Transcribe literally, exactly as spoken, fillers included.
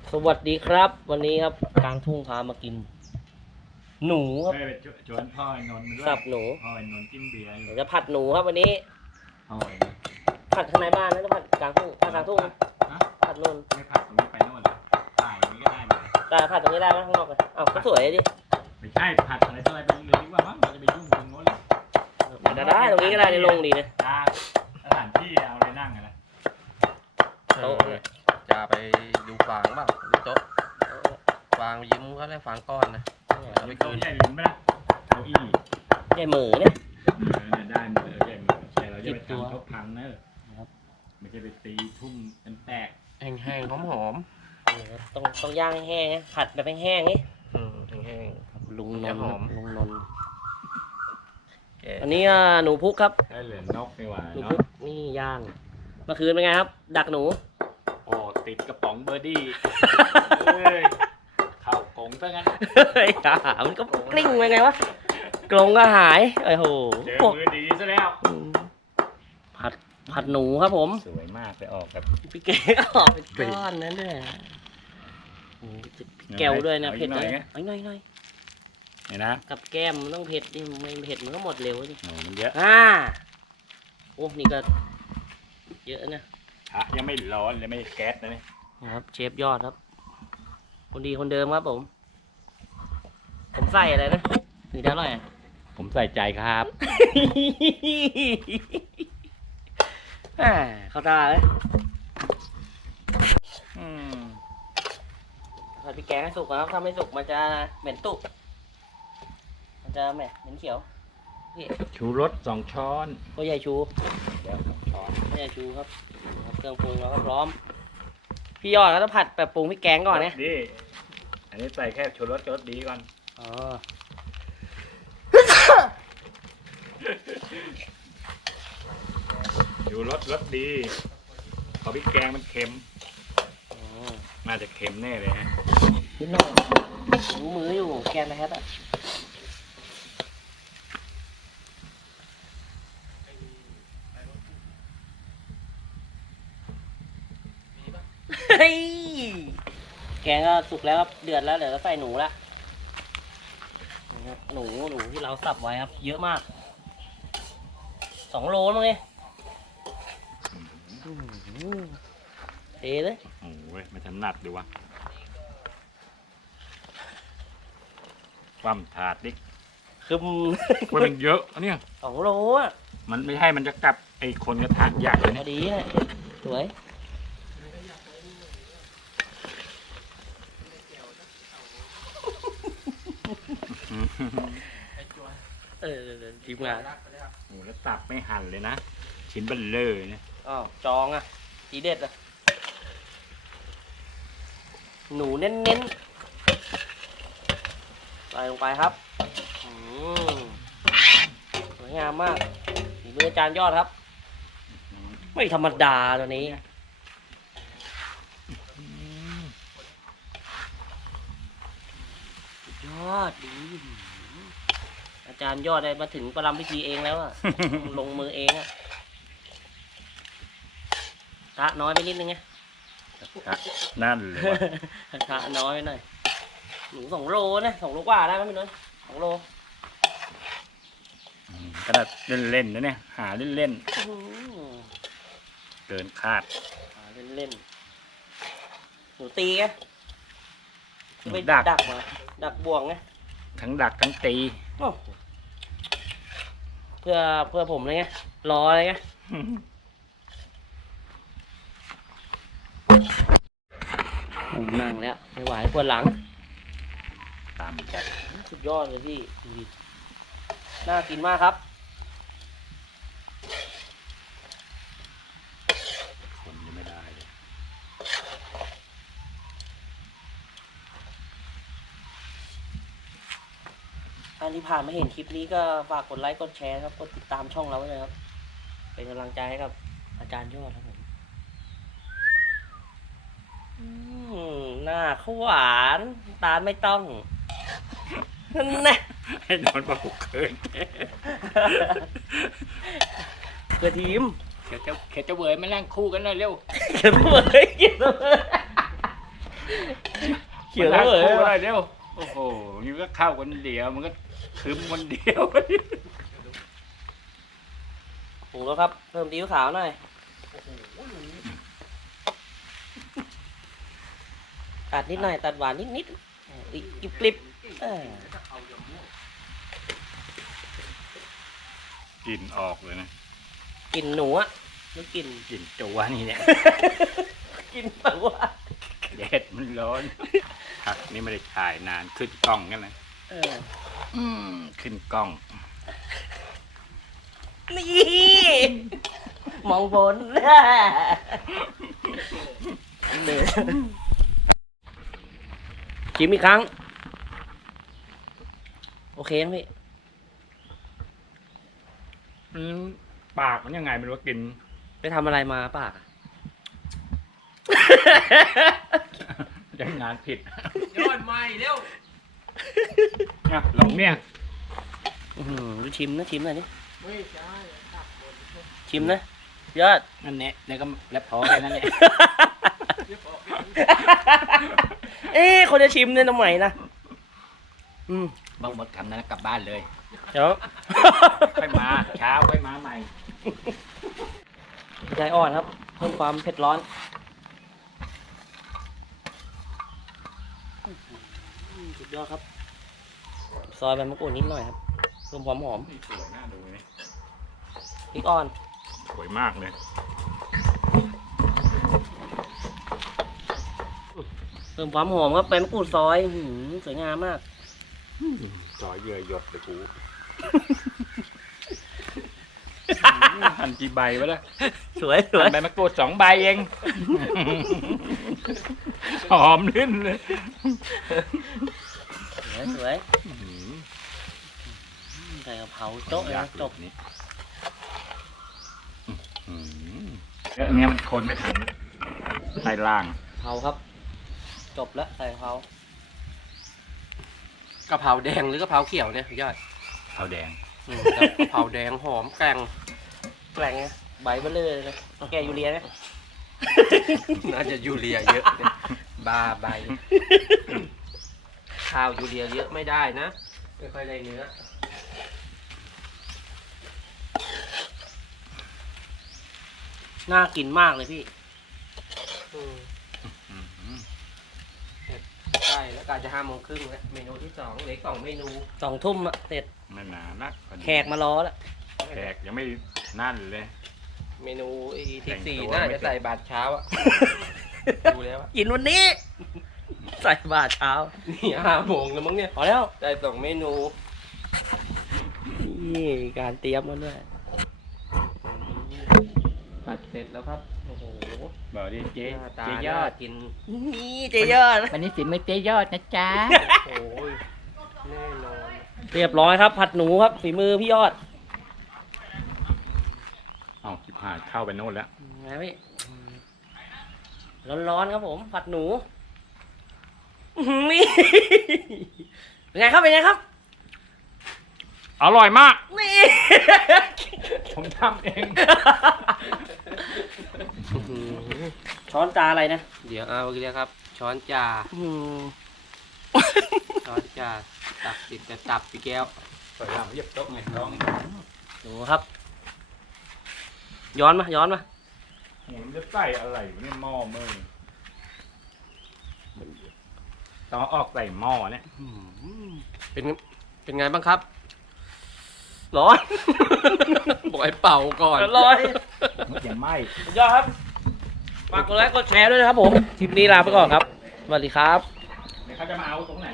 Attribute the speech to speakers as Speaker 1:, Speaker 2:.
Speaker 1: สวัสดีครับวันนี้ครับกลางทุ่งพามากิน หนูครับ
Speaker 2: ไปชวนพ่อไอ้นนท์มาด้วย
Speaker 1: สับหนู
Speaker 2: พ่อไอ้นนท์กินเบียร์อยู่
Speaker 1: เดี๋ยวจะผัดหนูครับวันนี้
Speaker 2: พ่อไอ้นนท์
Speaker 1: ผัดข้างในบ้านนะจะผัดกลางทุ่งผัดกลางทุ่ง
Speaker 2: ฮะ
Speaker 1: ผัดนู่น
Speaker 2: ไม่ผัดตรงนี้ไปโน่นเลยถ่ายอย่างนี้ก็ได้ไหม
Speaker 1: แต่ผัดตรงนี้ได้ไหมข้างนอกเลยอ้าวก็สวยดิ
Speaker 2: ไม่ใช่ผัดอะไรต่ออะไรไปเลยดีกว่ามั้งเราจะไปยุ่งตรงโน้นเลย
Speaker 1: ได้ได้ตรงนี้ก็ได้ในโรงดีนะ
Speaker 2: อ่าสถานที่เอาอะไรนั่งกันนะ
Speaker 1: โต๊ะเนี่ย
Speaker 3: จะไปดูฟางบ้างดูโต๊ะฟางยิ้มก็ได้ฟางก้อนนะเอาไป
Speaker 2: โต๊ะ
Speaker 3: คืน
Speaker 2: ใหญ่ลืมไปละเก้าอี้
Speaker 1: ใหญ่เหมือเนี่ย
Speaker 2: เออเนี่ยได้หมดเลยใหญ่หมดใช่เราจะไปทำเขาพังเนอะไม่ใช่ไปตีทุ่มเป็นแตก
Speaker 3: แห้งๆหอม
Speaker 1: นี่ครับต้องต้องย่างให้แห้งนะผัดแบบแห้งๆนี่
Speaker 3: ๆอืมแห้ง
Speaker 1: ลุงนนท์
Speaker 3: จะหอม
Speaker 1: ลุงนนท์
Speaker 3: ๆแกะ
Speaker 1: อันนี้อ่ะหนูพุกครับ
Speaker 2: ได้เหรียญนกนี่หว่า
Speaker 1: หนู
Speaker 2: เนาะ
Speaker 1: พุกนี่ย่างเมื่อคืนเป็นไงครับ ดักหนู
Speaker 2: โอ้ติดกระป๋องเบอร์ดี้เอ้ยเข้ากงซะงั้น
Speaker 1: เฮ้ยอ่ะมันก็กลิ้งไปไงวะกรงก็หายโอ้โห
Speaker 2: เจอ
Speaker 1: พวก
Speaker 2: มือดีซะแล้ว
Speaker 1: อืมผัดผัดหนูครับผม
Speaker 2: สวยมากไปออกแบบ
Speaker 1: พี่เก๋ก็ออกเป็นก้อนนั่นด้วยโอ้โหพี่แก้วด้วยนะ
Speaker 2: อา
Speaker 1: เผ็ด
Speaker 2: หน่
Speaker 1: เล
Speaker 2: อย
Speaker 1: ย
Speaker 2: ไง
Speaker 1: ไอ้น้อยน้อย
Speaker 2: เห็นนะ
Speaker 1: กับแก้มมันต้องเผ็ดดิไม่เผ็ดมันก็หมดเร็วดิ
Speaker 2: โอ้มันเยอะ
Speaker 1: อ่าโอ้นี่ก็เยอะนะ
Speaker 2: อ่ะยังไม่ร้อนเลยไม่แก๊สนะเนี่ย
Speaker 1: นะครับเชฟยอดครับ คนดีคนเดิมครับผม ผมใส่อะไรนะถึงจะอร่อยอะ
Speaker 2: ผมใส่ใจครับ
Speaker 1: อ่าเข้าตาเลยผัดพริกแกงให้สุกนะครับถ้าไม่สุกมันจะเหม็นตุกมันจะแหม่เหม็นเขียวพี่
Speaker 2: ชูรสสองช้อน
Speaker 1: ก็ใหญ่ชู
Speaker 2: เดี๋ยวสองช้อน
Speaker 1: ก็ใหญ่ชูครับครับเครื่องปรุงแล้วก็พร้อม พี่ยอดเขาจะผัดแบบปรุงพริกแกงก่อนนะ
Speaker 2: ดีอันนี้ใส่แค่ชูรสรสดีก่อน
Speaker 1: อ๋อ
Speaker 2: ชูรสรสดีพอพริกแกงมันเค็ม
Speaker 1: อ๋อ
Speaker 2: น่าจะเค็มแน่เลยฮะ
Speaker 1: นิดหน่อยรู้มืออยู่แกนนะครับอ่ะเฮ้ยแกงก็สุกแล้วครับเดือดแล้วเดี๋ยวจะใส่หนูละนี่ครับหนูหนูที่เราสับไว้ครับ เยอะมากสองโลมั้งเนี่ยอื้อหือเทเลย
Speaker 2: โอ้ยไม่ถนัดดีวะความถาดดิ
Speaker 1: คือ
Speaker 2: ว่ามันเยอะอันเนี้ย
Speaker 1: สองโลอ่ะ
Speaker 2: มันไม่ใช่มันจะกลับไอ้คนกระทะใหญ่เลย
Speaker 1: พ
Speaker 2: เนี่
Speaker 1: อย ดีเลยสวยเออทีมงาน
Speaker 2: โอ้แล้วตับไม่หั่นเลยนะชิ้นเบลเลอร์เนี่ย
Speaker 1: อ้าวจองอ่ะทีเด็ดอ่ะหนูเน้นๆใส่ลงไปครับอืมสวยงามมากฝีมืออาจารย์ยอดครับ ไม่ธรรมดาตัวนี้สุดยอดดีอาจารย์ยอดได้มาถึงประลำพิธีเองแล้วอ่ะ ลงมือเองอ่ะกระน้อยไปนิดนึงไง
Speaker 2: นั่นเลยวะ
Speaker 1: กระน้อยไปหน่อยหนูสองโลนะสองโลกว่าได้ไหมพี่น้อยสองโล
Speaker 2: ขนาดเล่นๆนะเนี่ยหาเล่น
Speaker 1: อื้อหือ
Speaker 2: ๆเกินคาด
Speaker 1: หาเล่นๆหนูตีไง
Speaker 2: หนู
Speaker 1: ไป
Speaker 2: ดัก
Speaker 1: ดักมาดักบ่วงไง
Speaker 2: ทั้งดักทั้งตี
Speaker 1: โอ้เพื่อเพื่อผมเลยไงรอเลยไงผมนั่งแล้วไม่ไหวปวดหลัง
Speaker 2: ตามจัด
Speaker 1: สุดยอดเลยพี่ดูดิน่ากินมากครับ
Speaker 2: คนยังไม่ได้เลย
Speaker 1: ท่านที่ผ่านมาเห็นคลิปนี้ก็ฝากกดไลค์กดแชร์ครับกดติดตามช่องเราไว้เลยครับ เป็นกำลังใจให้กับอาจารย์ยอดครับผมอืมหน้าเขาหวานตาลไม่ต้องนั่นแน่
Speaker 2: ให้นอนประหุกเกิน
Speaker 1: เพื่อทีม
Speaker 2: เขตจะเขตจะเวยมานั่งคู่กันหน่อยเร็ว
Speaker 1: เขียนเสมอเขียนเสมอขียว
Speaker 2: มัน
Speaker 1: เลย
Speaker 2: คู่อะไรเดียวโอ้โหนี่ก็เข้าคนเดียวมันก็คืมคนเดียว
Speaker 1: ปรุงแล้วครับเพิ่มซีอิ๊วขาวหน่อยตัดนิดหน่อยตัดหวานนิดนิดๆอีกกริบกริบเออก
Speaker 2: ลิ่นออกเลยนะ
Speaker 1: กลิ่นหนูอะแล้วกลิ่น
Speaker 2: กลิ่นตัวนี่เนี่ย
Speaker 1: กลิ่นแบบว่า
Speaker 2: แดดมันร้อนผักนี่ไม่ได้ถ่ายนานขึ้นกล้องกันนะ
Speaker 1: เออ
Speaker 2: อืมขึ้นกล้อง
Speaker 1: นี่มองบนชิมอีกครั้ง โอเคนะพี่
Speaker 2: อืมปากมันยังไงไม่รู้ว่ากิน
Speaker 1: ไปทำอะไรมาปากอะ
Speaker 2: ยังงานผิด
Speaker 3: ยอดไม่เร็ว
Speaker 2: เนี่ยลองเนี่ย
Speaker 1: อื้อหือชิมนะชิมหน่อยดิชิมนะยอด
Speaker 2: นั่นแหละแล้วก็แล้วพอแค่นั้นแหละ
Speaker 1: เอ๊ะคนจะชิมเนี่ยทำไมนะอืม
Speaker 2: บางหมดคำนั้นกลับบ้านเลย
Speaker 1: เดี๋ยว
Speaker 2: ค่อยมาเช้าค่อยมาใหม่
Speaker 1: ใจอ่อนครับเพิ่มความเผ็ดร้อนสุดยอดครับ ซอยใบมะกรูดนิดหน่อยครับเพิ่มความหอม
Speaker 2: นี่สวยน่าดูนี่
Speaker 1: พริกอ่อน
Speaker 2: สวยมากเลย
Speaker 1: เพิ่มความหอมครับใบมะกรูดซอยอื้อหือสวยงามมาก
Speaker 2: จอยเยื่อหยดเลยกูหั่นกี่ใบวะล่ะ
Speaker 1: สวยสวย
Speaker 2: หั่นใบมะกรูดสองใบเอง หอมลื่นเลย
Speaker 1: สวยสวยใส่กะเพราโจ๊ะเลยนะจบ
Speaker 2: นี่เนี่ยมันคนไม่ถึงใต้ล่าง
Speaker 1: เผาครับ จบแล้วใส่กะเพราก
Speaker 3: ะเพราแดงหรือกะเพราเขียวเนี่ยยอด
Speaker 2: เอาแดง
Speaker 3: อืมกะเพราแดงหอมแกร่ง
Speaker 1: แกร่งนะใบเบลเลยนะแกยูเรียนะ
Speaker 3: น่าจะยูเรียเยอะเนี่ยบาใบข้าวยูเรียเยอะไม่ได้นะไม่ค่อยได้เนื้อ
Speaker 1: น่ากินมากเลยพี่
Speaker 3: อืมใช่แล้วการจะห้าโมงครึ่งแล้วเมนูที่สองเหลืออกสองเมนู
Speaker 1: สองทุ่มอะเสร็จ
Speaker 2: ไม่นานนัก
Speaker 1: แขกมารอแล้ว
Speaker 2: แขกยังไม่นั่นเลย
Speaker 3: เมนูไอ้ที่สี่
Speaker 2: แต่งตัว
Speaker 3: น่า
Speaker 2: ไม่
Speaker 3: จะใส่บาตรเช้าอ่ะ ดูแล้วอะ
Speaker 1: กินวันนี้ ใส่บาตรเช้า
Speaker 3: นี่ห้าโมงแล้วมั้งเนี่ย
Speaker 1: พอแล้ว
Speaker 3: ได้สองเมนู
Speaker 1: นี่การเตรียมมันด้วย
Speaker 3: ผัดเสร็จแล้วครับ โอ้โห
Speaker 2: บอกดิเจ๊
Speaker 3: หน้าตา
Speaker 2: เจ๊ย
Speaker 3: น่า
Speaker 2: อด
Speaker 3: กิน
Speaker 1: นี่เจยอด
Speaker 2: วันนี้สิไม่เจ๊ยอดนะจ๊ะ
Speaker 3: โอ้ยแน่นอน
Speaker 1: เรียบร้อยครับ ผัดหนูครับฝีมือพี่ยอด
Speaker 2: เอาจิบหายเข้าไปโน่นแล้ว
Speaker 1: ไงพี่ร้อนๆครับผม ผัดหนูอื้อหือนี่ เป็นไงครับเป็นไงครับ
Speaker 2: อร่อยมาก
Speaker 1: นี่
Speaker 2: ผมทำเอง
Speaker 1: ช้อนจาอะไรนะ
Speaker 3: เดี๋ยวเอาเรียกครับ ช้อนจ่า
Speaker 1: อืม
Speaker 3: ช้อนจ่าตักติดจะตับพี่แก้ว
Speaker 2: สวยงามเรียบโต๊ะไงน้อง
Speaker 1: ดูครับ ย้อนมาย้อนมา
Speaker 2: ผมจะใส่อะไรวะเนี่ยหม้อมือต้องเอาออกใส่หม้อเนี่ย
Speaker 3: เป็นเป็นไงบ้างครับ
Speaker 1: ร้อน
Speaker 3: บอกให้เป่าก่อน
Speaker 1: ร้อน
Speaker 2: อย่าไหม้
Speaker 1: สุดยอดครับฝากกดไลค์กดแชร์ด้วยนะครับผมคลิปนี้ลาไปก่อนครับสวัสดีครับ
Speaker 2: เดี๋ยวเขาจะมาเอาตรงไหน